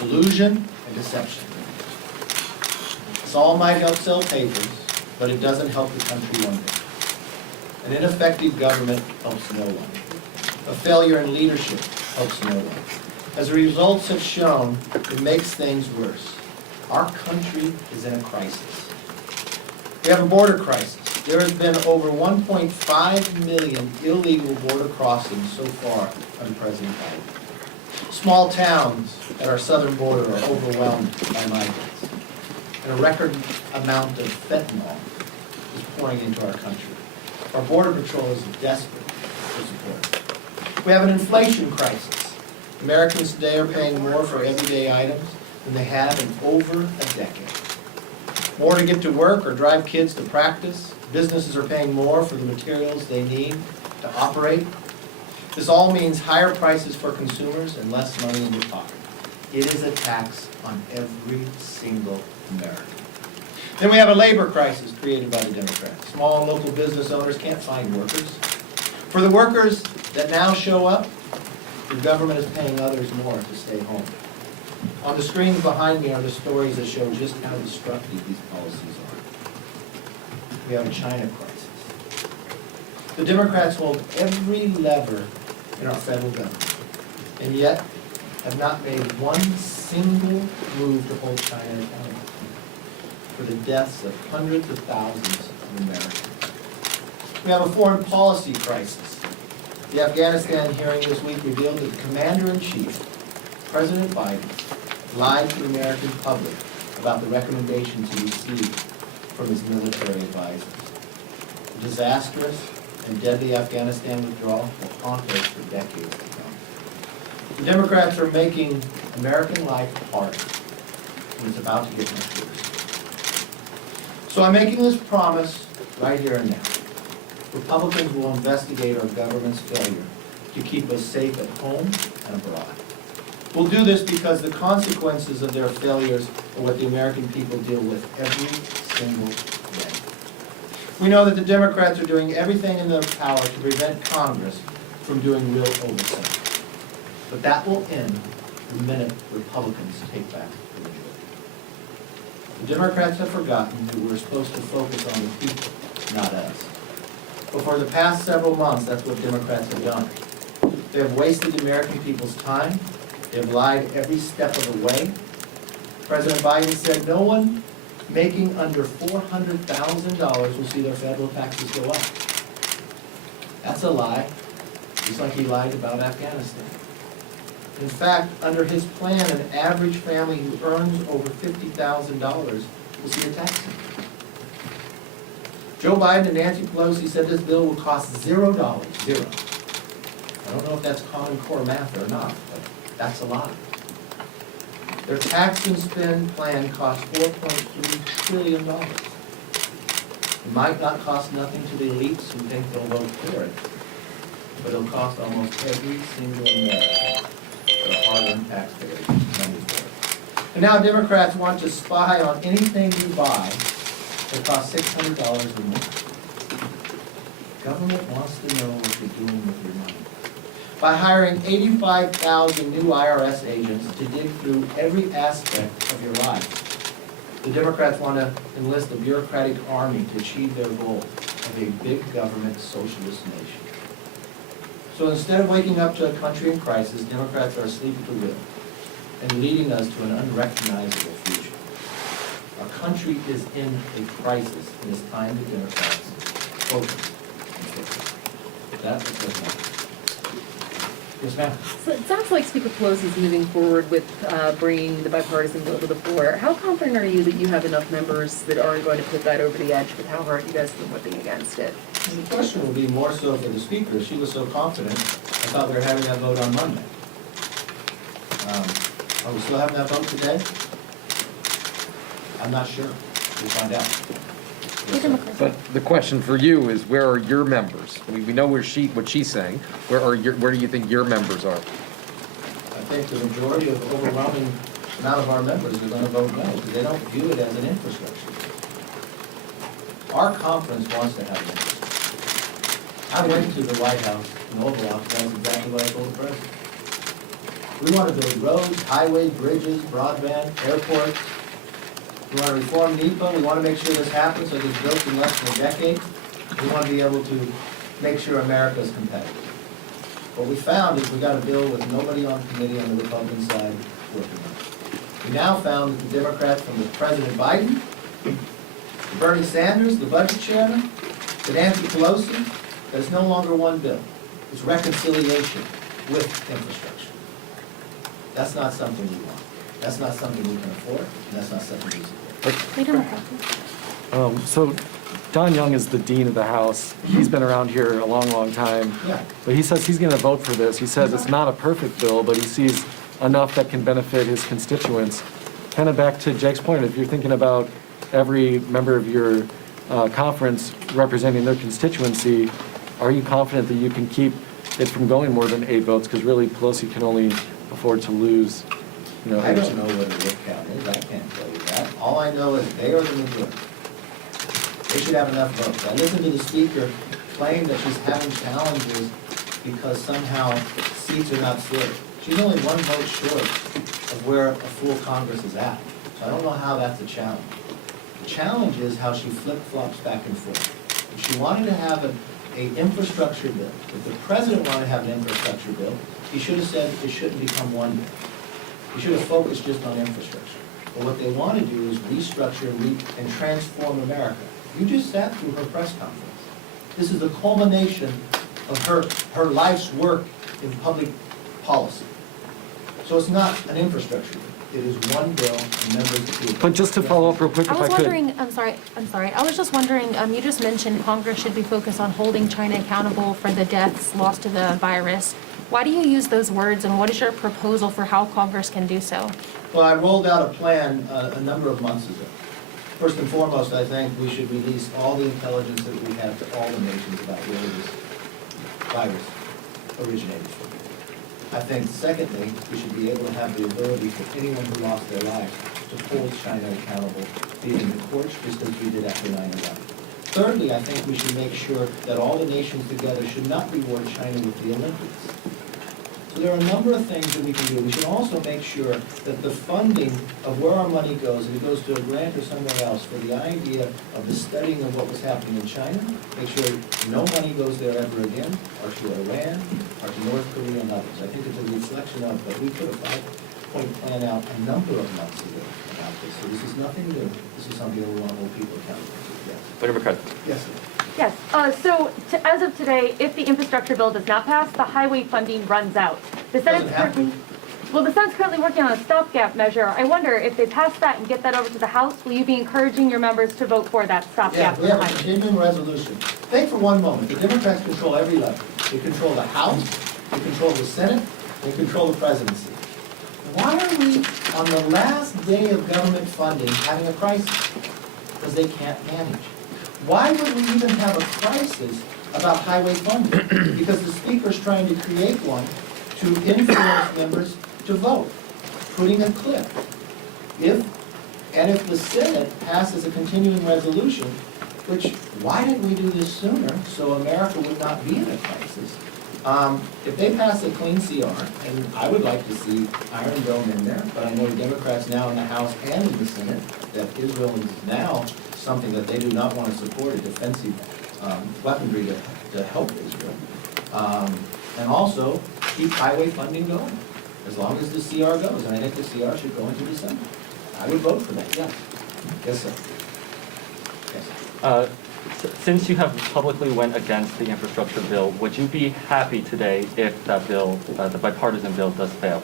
Collusion and deception. This all might help sell papers, but it doesn't help the country one bit. An ineffective government helps no one. A failure in leadership helps no one. As the results have shown, it makes things worse. Our country is in a crisis. We have a border crisis. There has been over 1.5 million illegal border crossings so far under President Biden. Small towns at our southern border are overwhelmed by migrants. And a record amount of fentanyl is pouring into our country. Our Border Patrol is desperate for support. We have an inflation crisis. Americans today are paying more for everyday items than they have in over a decade. More to get to work or drive kids to practice. Businesses are paying more for the materials they need to operate. This all means higher prices for consumers and less money in your pocket. It is a tax on every single American. Then we have a labor crisis created by the Democrats. Small and local business owners can't find workers. For the workers that now show up, the government is paying others more to stay home. On the screens behind me are the stories that show just how destructive these policies are. We have a China crisis. The Democrats hold every lever in our federal government, and yet have not made one single move to hold China accountable for the deaths of hundreds of thousands of Americans. We have a foreign policy crisis. The Afghanistan hearing this week revealed that the Commander-in-Chief, President Biden, lied to the American public about the recommendations he received from his military advisors. The disastrous and deadly Afghanistan withdrawal will haunt us for decades to come. The Democrats are making American life hard, and it's about to get much worse. So I'm making this promise right here and now. Republicans will investigate our government's failure to keep us safe at home and abroad. We'll do this because the consequences of their failures are what the American people deal with every single day. We know that the Democrats are doing everything in their power to prevent Congress from doing real oversight. But that will end the minute Republicans take back the majority. The Democrats have forgotten that we're supposed to focus on the people, not us. But for the past several months, that's what Democrats have done. They have wasted the American people's time. They have lied every step of the way. President Biden said no one making under $400,000 will see their federal taxes go up. That's a lie, just like he lied about Afghanistan. In fact, under his plan, an average family who earns over $50,000 will see a tax increase. Joe Biden and Nancy Pelosi said this bill will cost $0. Zero. I don't know if that's Common Core math or not, but that's a lie. Their tax and spend plan costs $4.3 trillion. It might not cost nothing to the elites who think they'll vote for it, but it'll cost almost every single American, the hard-earned taxpayers, money for it. And now Democrats want to spy on anything you buy that costs $600 or more. Government wants to know what you're doing with your money. By hiring 85,000 new IRS agents to dig through every aspect of your life, the Democrats want to enlist a bureaucratic army to achieve their goal of a big government socialist nation. So instead of waking up to a country in crisis, Democrats are asleep at the wheel and leading us to an unrecognizable future. Our country is in a crisis, and it's time the Democrats focus and fix it. That's what they're doing. Yes, ma'am. So it sounds like Speaker Pelosi is moving forward with bringing the bipartisan bill to the floor. How confident are you that you have enough members that aren't going to put that over the edge with how hard you guys have been whipping against it? The question will be more so for the Speaker. If she was so confident, I thought we were having that vote on Monday. Are we still having that vote today? I'm not sure. We'll find out. Yes, but the question for you is, where are your members? We know what she's saying. Where do you think your members are? I think the majority of the overwhelming amount of our members are going to vote no, because they don't view it as an infrastructure. Our conference wants to have an infrastructure. I went to the White House in the Oval Office, that's exactly what I told the president. We want to build roads, highways, bridges, broadband, airports. We want to reform NEPA. We want to make sure this happens so it gets built in less than a decade. We want to be able to make sure America is competitive. What we found is we got a bill with nobody on committee on the Republican side working on it. We now found that the Democrats, from the President Biden, to Bernie Sanders, the budget chairman, to Nancy Pelosi, that it's no longer one bill. It's reconciliation with infrastructure. That's not something we want. That's not something we can afford, and that's not something we support. Leader McCarthy. So Don Young is the dean of the House. He's been around here a long, long time. Yeah. But he says he's going to vote for this. He says it's not a perfect bill, but he sees enough that can benefit his constituents. Kind of back to Jake's point, if you're thinking about every member of your conference representing their constituency, are you confident that you can keep it from going more than 8 votes? Because really Pelosi can only afford to lose, you know. I don't know what the vote count is. I can't tell you that. All I know is they are the majority. They should have enough votes. I listened to the speaker claim that she's having challenges because somehow seats are not served. She's only 1 vote short of where a full Congress is at. So I don't know how that's a challenge. The challenge is how she flip-flops back and forth. If she wanted to have an infrastructure bill, if the president wanted to have an infrastructure bill, he should have said it shouldn't become one bill. He should have focused just on infrastructure. But what they want to do is restructure and transform America. You just sat through her press conference. This is the culmination of her life's work in public policy. So it's not an infrastructure bill. It is one bill, and members of the... But just to follow up real quick, I if I was could. wondering, I'm sorry. I was just wondering, you just mentioned Congress should be focused on holding China accountable for the deaths lost to the virus. Why do you use those words, and what is your proposal for how Congress can do so? Well, I rolled out a plan a number of months ago. First and foremost, I think we should release all the intelligence that we have to all the nations about where this virus originated from. I think, secondly, we should be able to have the ability for anyone who lost their lives to hold China accountable, be it in the courts, just as we did after 9/11. Thirdly, I think we should make sure that all the nations together should not reward China with the Olympics. So there are a number of things that we can do. We should also make sure that the funding of where our money goes, if it goes to a grant or somewhere else, for the idea of the studying of what was happening in China, make sure no money goes there ever again, or to Iran, or to North Korea and others. I think it's a reflection of, but we put a 5-point plan out a number of months ago about this. So this is nothing new. This is something that we want to hold people accountable to. Yes. Leader McCarthy. Yes, sir. Yes, as of today, if the infrastructure bill does not pass, the highway funding runs out. The Senate's Doesn't have to. currently, well, the Senate's currently working on a stopgap measure. I wonder if they pass that and get that over to the House, will you be encouraging your members to vote for that Yeah, stopgap for we the have a highway? continuing resolution. Think for one moment, the Democrats control every level. They control the House, they control the Senate, they control the presidency. Why are we, on the last day of government funding, having a crisis? Because they can't manage. Why would we even have a crisis about highway funding? Because the speaker's trying to create one to influence members to vote, putting a cliff. If the Senate passes a continuing resolution, which, why didn't we do this sooner so America would not be in a crisis? If they pass a clean CR, and I would like to see Iron Dome in there, but I know Democrats now in the House and in the Senate, that Israel is now something that they do not want to support, a defensive weaponry to help Israel. And also, keep highway funding going, as long as the CR goes. And I think the CR should go into December. I would vote for that, yes. Yes, sir. Yes. Since you have publicly went against the infrastructure bill, would you be happy today if that bill, the bipartisan bill, does fail?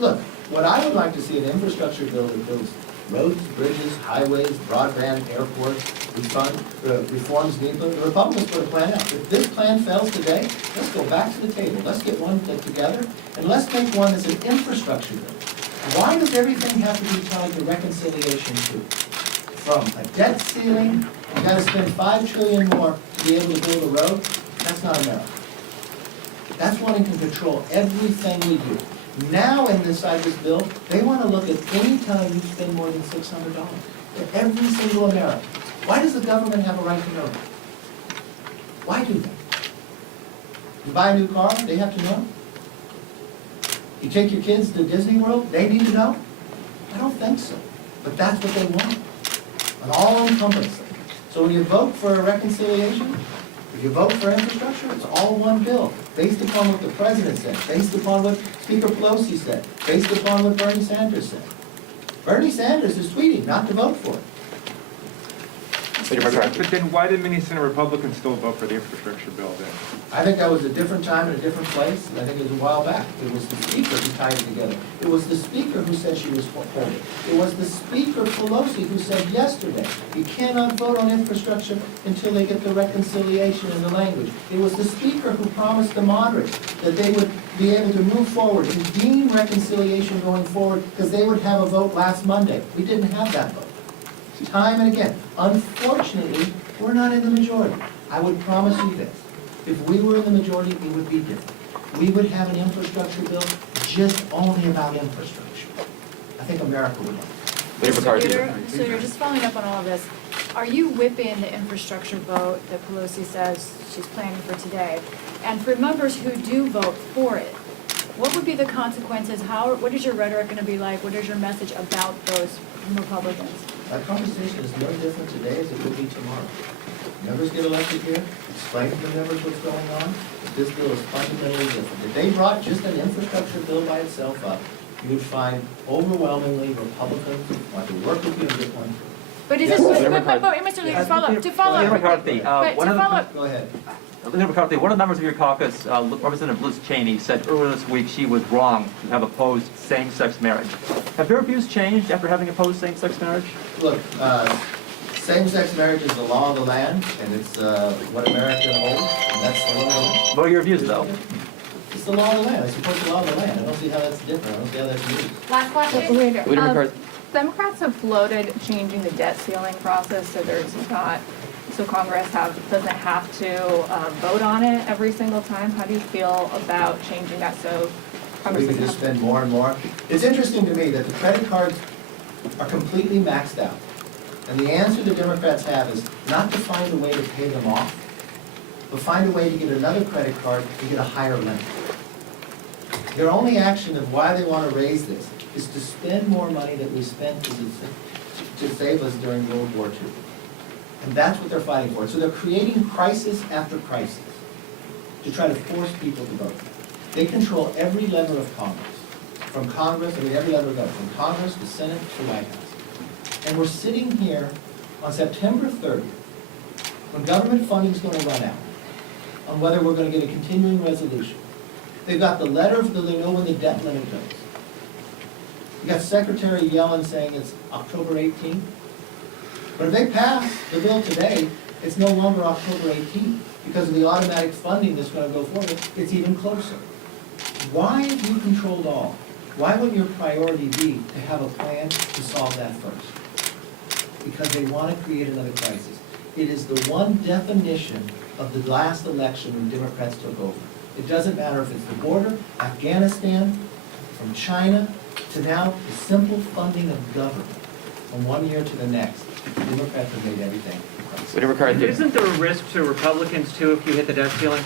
Look, what I would like to see, an infrastructure bill that builds roads, bridges, highways, broadband, airports, reforms NEPA. The Republicans put a plan out. If this plan fails today, let's go back to the table. Let's get one together, and let's make one that's an infrastructure bill. Why does everything have to be tied to reconciliation too? From a debt ceiling, you gotta spend $5 trillion more to be able to build a road? That's not America. That's wanting to control everything we do. Now, in this side of this bill, they want to look at any time you spend more than $600 for every single American. Why does the government have a right to know that? Why do they? You buy a new car, they have to know? You take your kids to Disney World, they need to know? I don't think so, but that's what they want, an all-encompassing. So when you vote for a reconciliation, if you vote for infrastructure, it's all one bill, based upon what the president said, based upon what Speaker Pelosi said, based upon what Bernie Sanders said. Bernie Sanders is tweeting not to vote for it. Leader McCarthy. But then why did many Senate Republicans still vote for the infrastructure bill then? I think that was a different time and a different place. I think it was a while back. It was the Speaker who tied it together. It was the Speaker who said she was holding. It was the Speaker Pelosi who said yesterday, you cannot vote on infrastructure until they get the reconciliation and the language. It was the Speaker who promised the moderates that they would be able to move forward and deem reconciliation going forward because they would have a vote last Monday. We didn't have that vote. Time and again. Unfortunately, we're not in the majority. I would promise you this. If we were in the majority, it would be different. We would have an infrastructure bill just only about infrastructure. I think America would like it. Leader McCarthy. So you're just following up on all of this. Are you whipping the infrastructure vote that Pelosi says she's planning for today? And for members who do vote for it, what would be the consequences? What is your rhetoric going to be like? What is your message about those Republicans? That conversation is no different today as it will be tomorrow. Members get elected here, explain to the members what's going on, but this bill is fundamentally different. If they brought just an infrastructure bill by itself up, you would find overwhelmingly Republicans want to work with you and get one through. But is this, but Mr. Leader, to follow up. Leader McCarthy, But one to of the- follow up, Go ahead. Leader McCarthy, one of the members of your caucus, Representative Liz Cheney, said earlier this week she was wrong to have opposed same-sex marriage. Have your views changed after having opposed same-sex marriage? Look, same-sex marriage is the law of the land, and it's what America holds, and that's the law of the land. What are your views, though? It's the law of the land. I support the law of the land. I don't see how that's different. I don't see how that's used. last question. Leader McCarthy. Democrats have floated changing the debt ceiling process so Congress doesn't have to vote on it every single time. How do you feel about changing that so Congress We can doesn't just have to? spend more and more. It's interesting to me that the credit cards are completely maxed out. And the answer the Democrats have is not to find a way to pay them off, but find a way to get another credit card to get a higher limit. Their only action of why they want to raise this is to spend more money that we spent to save us during World War II. And that's what they're fighting for. So they're creating crisis after crisis to try to force people to vote. They control every lever of Congress. Every lever of government, from Congress to Senate to White House. And we're sitting here on September 30th, when government funding is going to run out, on whether we're going to get a continuing resolution. They've got the letter so they know when the debt limit goes. You got Secretary Yellen saying it's October 18th. But if they pass the bill today, it's no longer October 18th. Because of the automatic funding that's going to go forward, it's even closer. Why have you controlled all? Why wouldn't your priority be to have a plan to solve that first? Because they want to create another crisis. It is the one definition of the last election when Democrats took over. It doesn't matter if it's the border, Afghanistan, from China, to now the simple funding of government from one year to the next. Democrats have made everything a crisis. Leader McCarthy. Isn't there a risk to Republicans too if you hit the debt ceiling?